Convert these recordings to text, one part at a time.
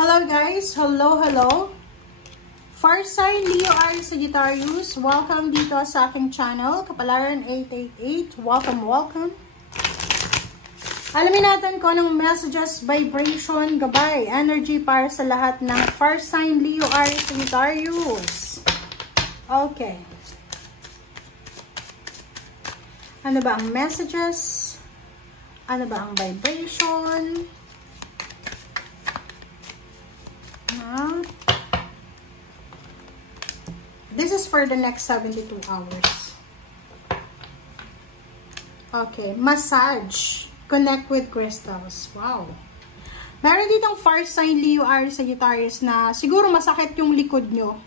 Hello guys! Hello! Far sign Leo Aries Sagittarius, welcome dito sa aking channel, Kapalaran 888. Welcome! Alamin natin kung anong messages, vibration, gabay, energy para sa lahat ng far sign Leo Aries Sagittarius. Okay. Ano ba ang messages? Ano ba ang vibration? This is for the next 72 hours. Okay. Massage. Connect with crystals. Wow. Meron ditong far sign Leo Aries Sagittarius na siguro masakit yung likod nyo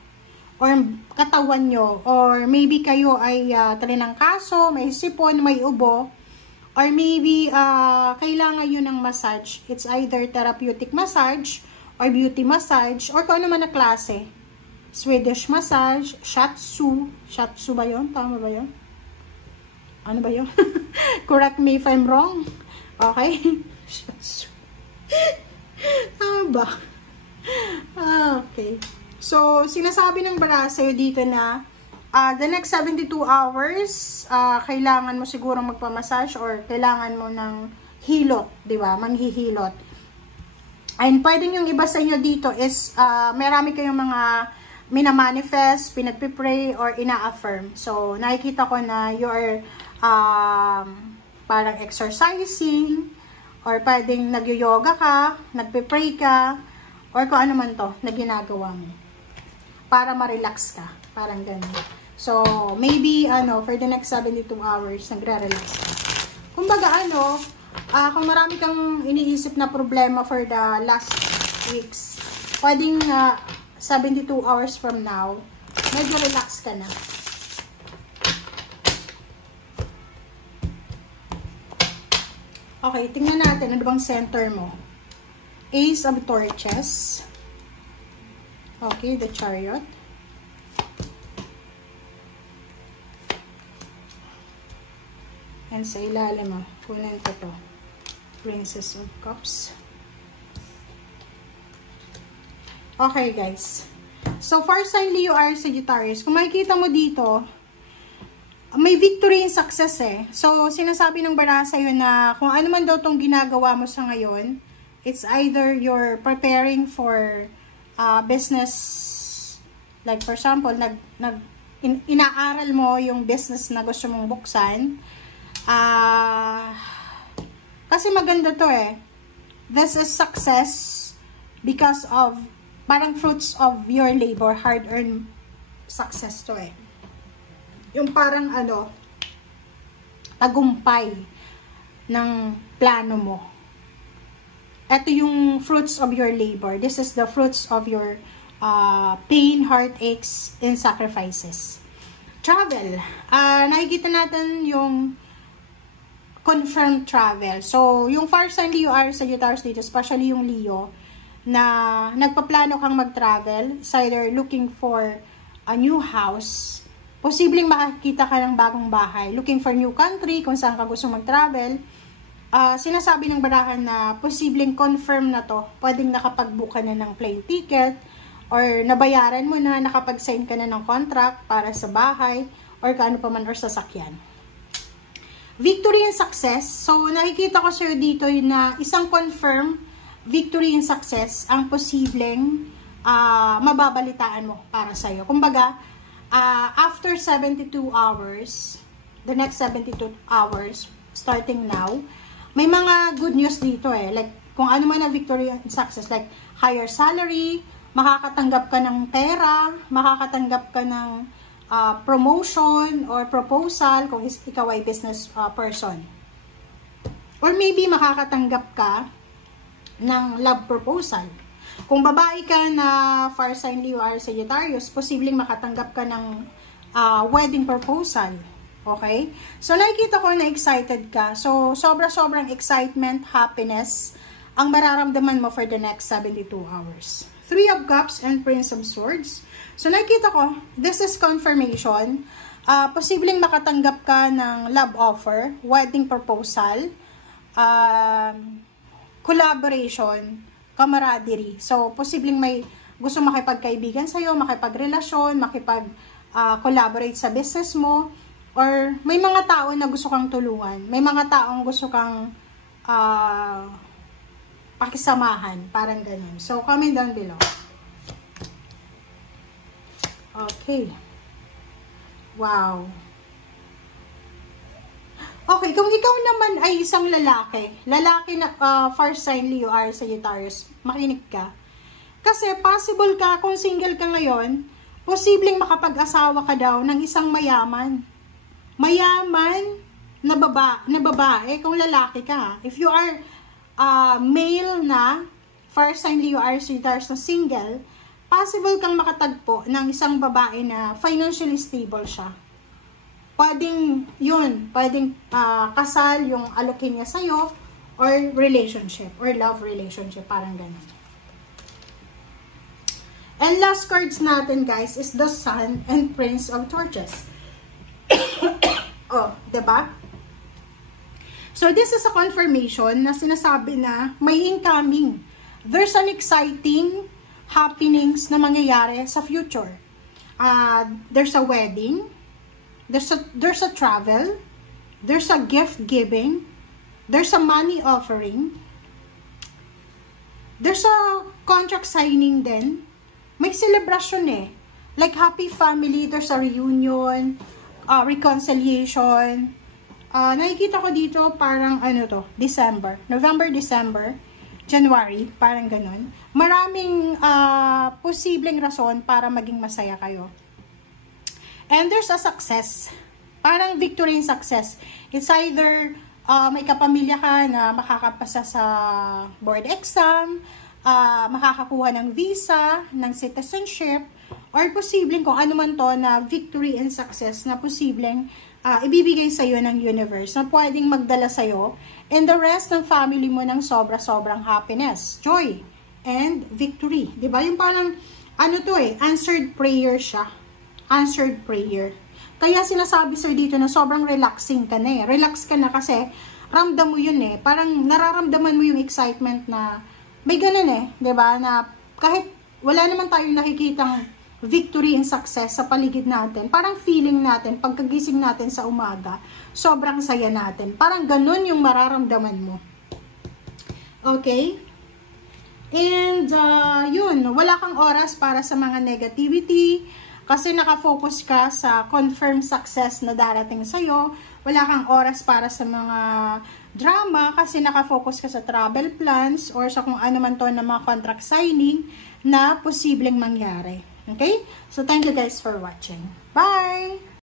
or katawan nyo, or maybe kayo ay talinang kaso, may sipon, may ubo, or maybe kailangan yun ng massage. It's either therapeutic massage or beauty massage or kung ano man na klase. Swedish massage, shiatsu. Shiatsu ba yun? Tama ba yun? Ano ba yun? Correct me if I'm wrong. Okay? Shiatsu. Tama ba? Okay. So, sinasabi ng bara sa'yo dito na the next 72 hours, kailangan mo sigurong magpamassage or kailangan mo ng hilot, di ba? Manghihilot. And pwedeng yung iba sa inyo dito is marami kayong mga minamanifest, pinagpipray, or ina-affirm. So, nakikita ko na you're parang exercising, or pwedeng nag-yoga ka, nagpipray ka, or kung ano man to na ginagawa mo. Para ma-relax ka. Parang ganyan. So, maybe, for the next 72 hours, nagre-relax ka. Kumbaga, kung marami kang iniisip na problema for the last weeks, pwedeng 72 hours from now, medyo relax ka na. Okay, tingnan natin ano bang center mo. Ace of Torches. Okay, the Chariot. And sa ilalim mo, kunin ko to. Princess of Cups. Okay, guys. So, far sign Leo Aries Sagittarius, kung makikita mo dito, may victory and success eh. So, sinasabi ng bara sa'yo na kung ano man daw tong ginagawa mo sa ngayon, it's either you're preparing for business, like for example, inaaral mo yung business na gusto mong buksan. Kasi maganda to eh. This is success because of parang fruits of your labor, hard-earned success to eh. Yung parang tagumpay ng plano mo. Ito yung fruits of your labor. This is the fruits of your pain, heartaches, and sacrifices. Travel. Nakikita natin yung confirmed travel. So, yung far sign Leo Aries Sagittarius dito, especially yung Leo, na nagpaplano kang mag-travel, it's either looking for a new house, posibleng makakita ka ng bagong bahay, looking for new country, kung saan ka gusto mag-travel, sinasabi ng barahan na posibleng confirm na to, pwedeng nakapag-book ka na ng plane ticket, or nabayaran mo na, nakapag-sign ka na ng contract para sa bahay, or kaano pa man, or sasakyan. Victory and success. So, nakikita ko sa'yo dito na isang confirm victory and success ang posibleng mababalitaan mo para sa'yo. Kumbaga, after 72 hours, the next 72 hours, starting now, may mga good news dito eh. Like, kung ano man ang victory and success, like higher salary, makakatanggap ka ng pera, makakatanggap ka ng promotion or proposal kung ikaw ay business person. Or maybe makakatanggap ka ng love proposal. Kung babae ka na far sign Leo Aries Sagittarius, posibleng makatanggap ka ng wedding proposal. Okay? So, nakikita ko na excited ka. So, sobrang excitement, happiness, ang mararamdaman mo for the next 72 hours. Three of Cups and Prince of Swords. So, nakikita ko, this is confirmation. Posibleng makatanggap ka ng love offer, wedding proposal, collaboration, camaraderie. So, posibleng may gusto makipagkaibigan sa'yo, makipagrelasyon, makipag-collaborate sa business mo, or may mga tao na gusto kang tulungan. May mga taong gusto kang pakisamahan. Parang ganun. So, comment down below. Okay. Wow. Okay, kung ikaw naman ay isang lalaki na fire sign Leo, Aries, Sagittarius, makinig ka. Kasi possible ka, kung single ka ngayon, posibleng makapag-asawa ka daw ng isang mayaman. Mayaman na babae, kung lalaki ka. If you are male na fire sign Leo, Aries, Sagittarius na single, possible kang makatagpo ng isang babae na financially stable siya. Pwedeng kasal yung alokin niya sa'yo, or relationship, or love relationship, parang ganun. And last cards natin, guys, is the Sun and Prince of Torches. Oh, diba? So, this is a confirmation na sinasabi na may incoming. There's an exciting happenings na mangyayari sa future. There's a wedding. There's a travel, there's a gift giving, there's a money offering, there's a contract signing din. May celebration eh. Like happy family, there's a reunion, reconciliation. Nakikita ko dito parang December, November, December, January, parang ganun. Maraming posibleng rason para maging masaya kayo. And there's a success. Parang victory and success. It's either may kapamilya ka na makakapasa sa board exam, makakakuha ng visa, ng citizenship, or posibleng kung ano man to na victory and success na posibleng ibibigay sa'yo ng universe na pwedeng magdala sa'yo and the rest ng family mo ng sobra-sobrang happiness, joy, and victory. Diba? Yung parang, answered prayer siya. Answered prayer. Kaya sinasabi sir dito na sobrang relaxing ka na eh. Relax ka na kasi ramdam mo yun eh. Parang nararamdaman mo yung excitement na may ganun eh. Diba? Na kahit wala naman tayong nakikitang victory and success sa paligid natin, parang feeling natin, pagkagising natin sa umaga, sobrang saya natin. Parang ganun yung mararamdaman mo. Okay? And yun, wala kang oras para sa mga negativity, kasi nakafocus ka sa confirmed success na darating sa'yo. Wala kang oras para sa mga drama kasi nakafocus ka sa travel plans or sa kung ano man to na mga contract signing na posibleng mangyari. Okay? So, thank you guys for watching. Bye!